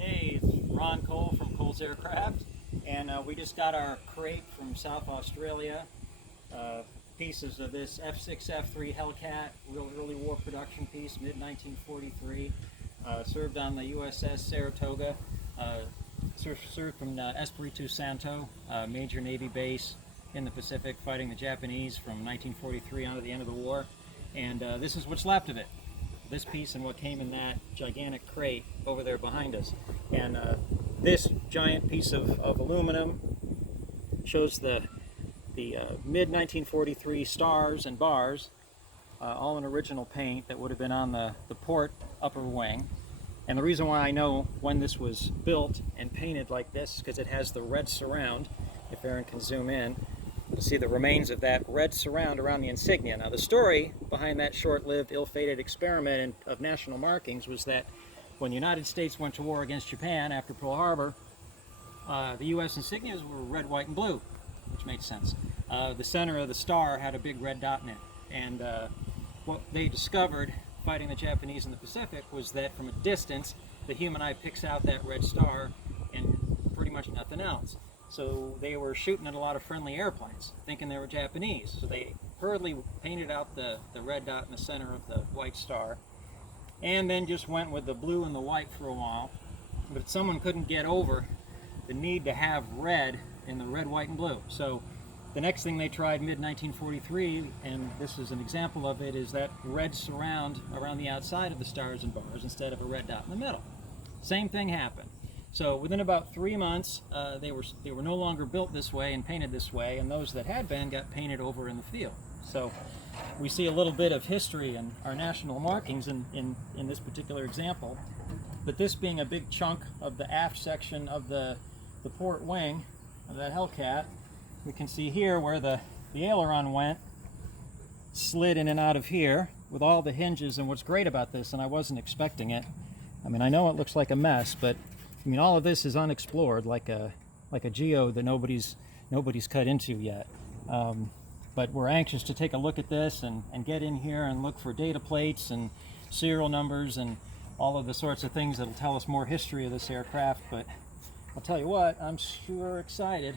Hey, it's Ron Cole from Cole's Aircraft, and we just got our crate from South Australia. Pieces of this F6F-3 Hellcat, early war production piece, mid-1943. Served on the USS Saratoga. Served from Espiritu Santo, major Navy base in the Pacific, fighting the Japanese from 1943 on to the end of the war. And this is what's left of it. This piece and what came in that gigantic crate over there behind us. And this giant piece of aluminum shows the mid-1943 stars and bars, all in original paint that would have been on the port upper wing. And the reason why I know when this was built and painted like this is because it has the red surround. If Aaron can zoom in, you'll see the remains of that red surround around the insignia. Now the story behind that short-lived, ill-fated experiment of national markings was that when the United States went to war against Japan after Pearl Harbor, the U.S. insignias were red, white, and blue, which made sense. The center of the star had a big red dot in it. And what they discovered fighting the Japanese in the Pacific was that from a distance, the human eye picks out that red star and pretty much nothing else. So they were shooting at a lot of friendly airplanes, thinking they were Japanese. So they hurriedly painted out the red dot in the center of the white star, and then just went with the blue and the white for a while. But someone couldn't get over the need to have red in the red, white, and blue. So the next thing they tried mid-1943, and this is an example of it, is that red surround around the outside of the stars and bars instead of a red dot in the middle. Same thing happened. So within about 3 months, they were no longer built this way and painted this way, and those that had been got painted over in the field. So we see a little bit of history in our national markings in this particular example. But this being a big chunk of the aft section of the port wing of that Hellcat, we can see here where the aileron went, slid in and out of here with all the hinges. And what's great about this, and I wasn't expecting it, I mean, I know it looks like a mess, but I mean, all of this is unexplored, like a geo that nobody's cut into yet. But we're anxious to take a look at this and get in here and look for data plates and serial numbers and all of the sorts of things that'll tell us more history of this aircraft. But I'll tell you what, I'm sure excited